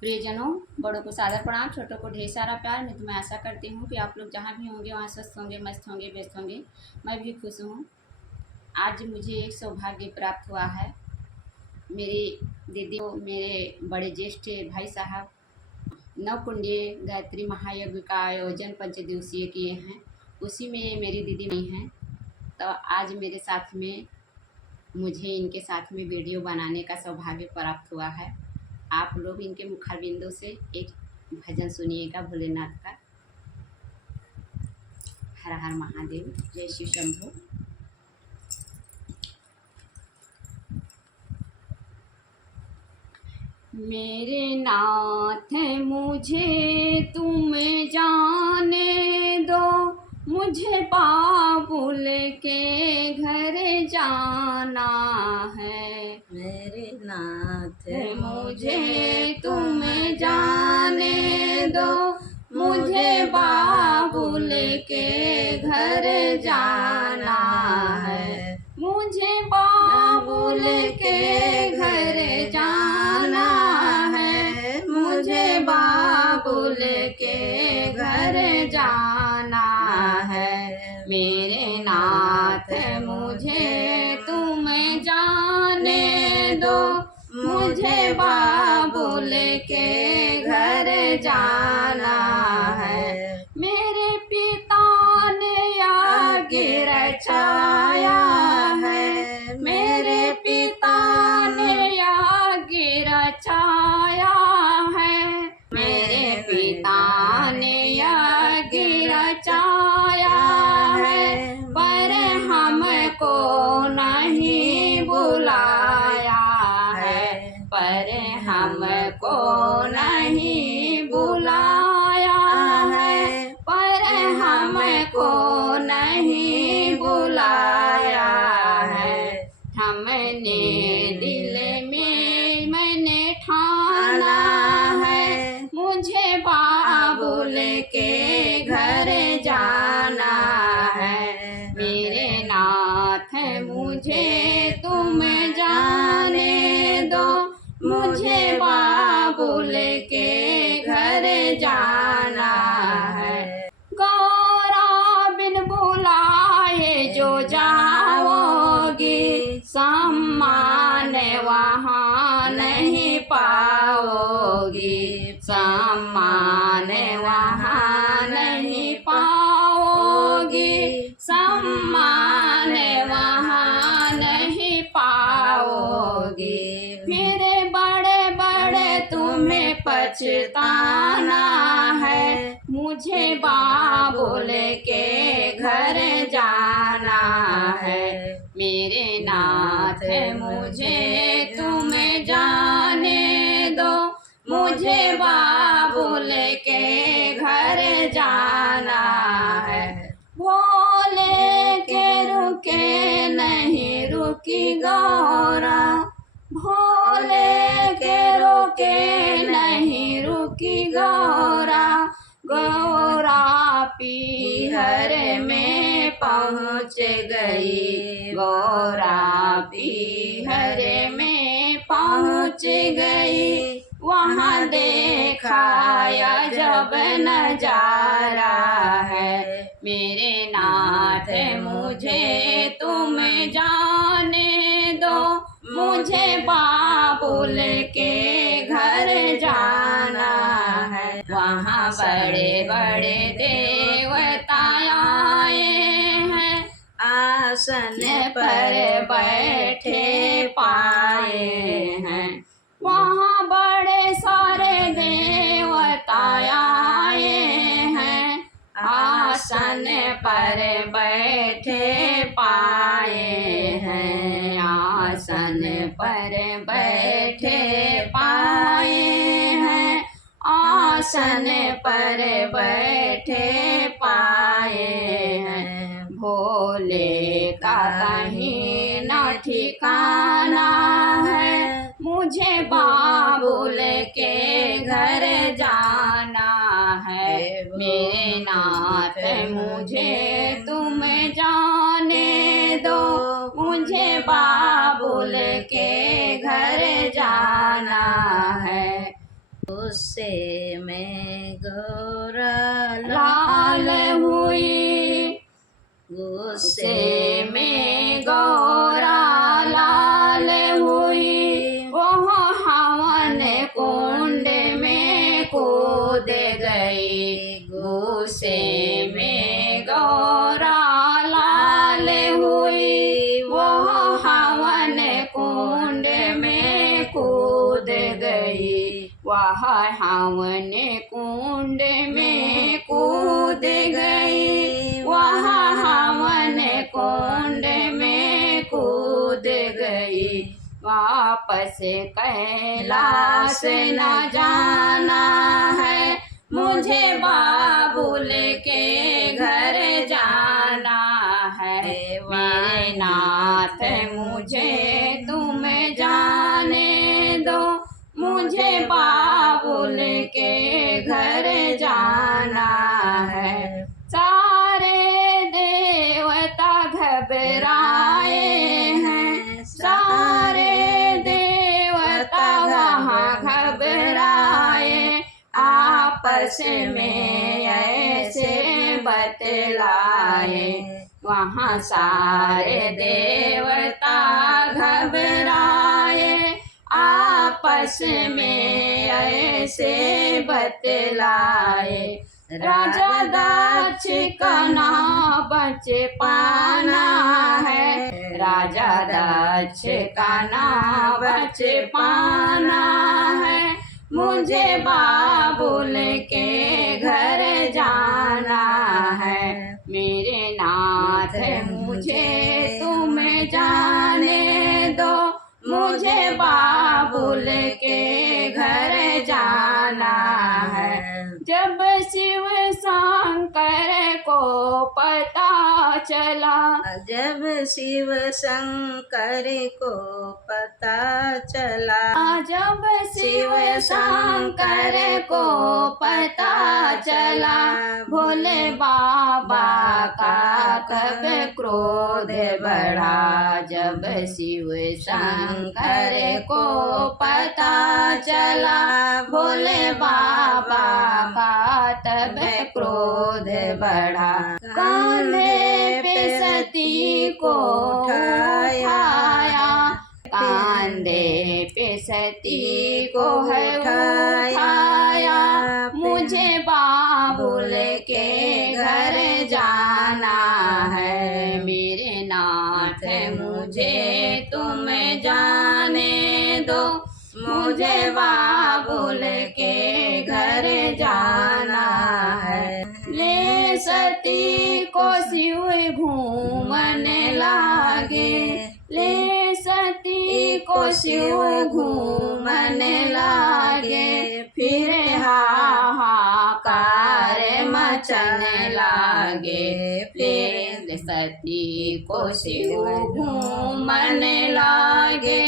प्रियजनों, बड़ों को सादर प्रणाम, छोटों को ढेर सारा प्यार। मैं आशा करती हूँ कि आप लोग जहाँ भी होंगे वहाँ स्वस्थ होंगे, मस्त होंगे, व्यस्त होंगे। मैं भी खुश हूँ। आज मुझे एक सौभाग्य प्राप्त हुआ है। मेरी दीदी को मेरे बड़े ज्येष्ठ भाई साहब नवकुंडीय गायत्री महायज्ञ का आयोजन 5 दिवसीय किए हैं। उसी में मेरी दीदी नहीं है, तो आज मेरे साथ में मुझे इनके साथ में वीडियो बनाने का सौभाग्य प्राप्त हुआ है। आप लोग इनके मुखारबिंदों से एक भजन सुनिएगा भोलेनाथ का। हर हर महादेव, जय शिव शंभो। मेरे नाथ मुझे तुम जाने दो, मुझे बाबुल के घर जाना है। मेरे नाथ मुझे तुम जाने दो, मुझे बाबुल के घर जाना है। मुझे बाबुल के घर जाना है, मुझे बाबुल के घर जाना है। मेरे नाथ मुझे तुम जाने दो, मुझे बाबुल के घर जाना है। मेरे पिता ने आगे रचाया है, मेरे पिता ने आगे रचाया है। मेरे पिता ने आगे रचाया है, पर हमको नहीं बुलाया है, पर हमको नहीं बुलाया है, पर हमको नहीं बुलाया है। हमने दिल में मैंने ठाना है, मुझे बाबुल के घर जाना है। मेरे नाथ मुझे तुम जाने दो, मुझे बाबुल के घर जाना है। गौरा बिन बुलाए जो जाओगी, सम्मान वहाँ नहीं पाओगी, सम्मान वहाँ नहीं पाओगी, सम्मान वहाँ नहीं पाओगी। फिर बड़े बड़े तुम्हें पछताना है, मुझे बाबुल के घर जाना है। मेरे नाथ मुझे तुम जाने दो, मुझे बाबुल के घर जाना है। भोले के रुके नहीं रुकी गौरा, भोले के रुके नहीं रुकी गौरा। गौरा पीहर में पहुँच गई, गौरा पीहर में पहुँच गई। वहाँ देखाया जब नजारा है। मेरे नाथ मुझे तुम जाने दो, मुझे बाबुल के घर जाना है। वहाँ बड़े बड़े देवता आए हैं, आसन पर बैठे पाए हैं। वहाँ बड़े सारे देवता आए हैं, आसन पर बैठे पाए हैं, आसन पर बैठे पाए हैं, आसन पर बैठे पाए हैं। भोले का कहीं न ठिकाना है, मुझे बाबुल के घर जाना है। मेरे नाथ मुझे तुम जाने दो, मुझे बाबुल के घर जाना है। गुस्से में गौरा लाल हुई, गुस्से में गौरा लाल हुई। वह हवन कुंड में कूद गई, गुस्से में गौरा लाल हुई। वह हवन कुंड में कूद गई, वह हवन कुंड में कूद गई, वह हवन कुंड में कूद गई। वापस कैलाश न जाना है, मुझे बाबुल के घर जाना है। मेरे नाथ मुझे तुम जाने दो, मुझे बाबुल के घर जाना है। सारे देवता घबराए हैं, सारे देवता वहाँ घबराए, आपस में ऐसे बतलाए। वहाँ सारे देवता घबराए, आपस में ऐसे बतलाए। राजा दक्ष का ना बच पाना है, राजा दक्ष का ना बच पाना है। मुझे बाबुल के घर जाना है। मेरे नाथ मुझे तुम जाने दो, मुझे बाबुल के घर जाना है। जब शिव शंकर को पता चला, जब शिव शंकर को पता चला, जब शिव शंकर को पता चला, भोले बाबा का कब क्रोध बढ़ा। जब शिव शंकर को पता चला, भोले बाबा का तब क्रोध बढ़ा। कांधे पे सती को उठाया, कांधे पे सती को है उठाया। मुझे बाबुल के घर जाना है। मेरे नाथ मुझे तुम जाने दो, मुझे बाबुल के घर जाना है। ले सती को शिव घूमने लागे, ले सती को शिव घूमने लागे। फिर हाहाकार मचने लागे, फिर सती को शिव घूमने लागे।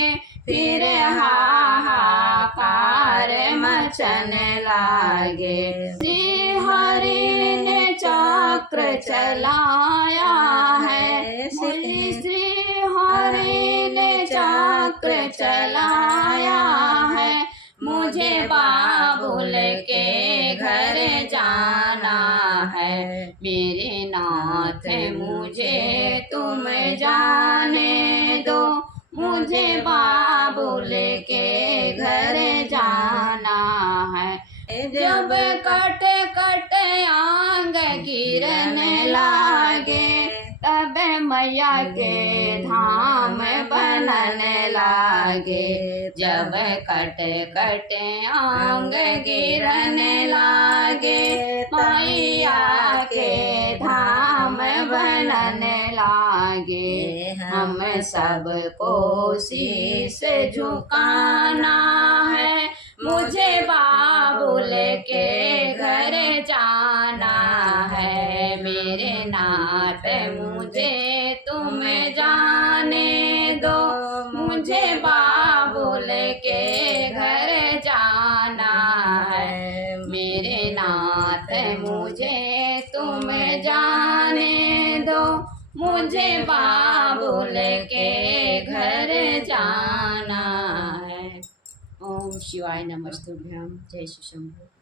फिर हाहाकार मचने लागे। श्री हरि ने चक्र चलाया है, श्री हरि ने चक्र चलाया है। मुझे बाबुल के घर जाना है। मेरे नाथ मुझे तुम जाने दो, मुझे बाबुल के घर जाना है। जब कट कट आंग गिरने लागे, तब मैया के धाम बनने लागे। जब कट कट आंग गिरने लागे, मैया के धाम बनने लागे। हम सबको शीश झुकाना है, मुझे बाबुल के घर जाना है। मेरे नाथ मुझे तुम जाने दो, मुझे बाबुल के घर जाना है। मेरे नाथ मुझे तुम जाने दो, मुझे बाबुल के घर जाना है। ओम ओम शिवाय नमस्तुभ्यम। जय शिव शंभू।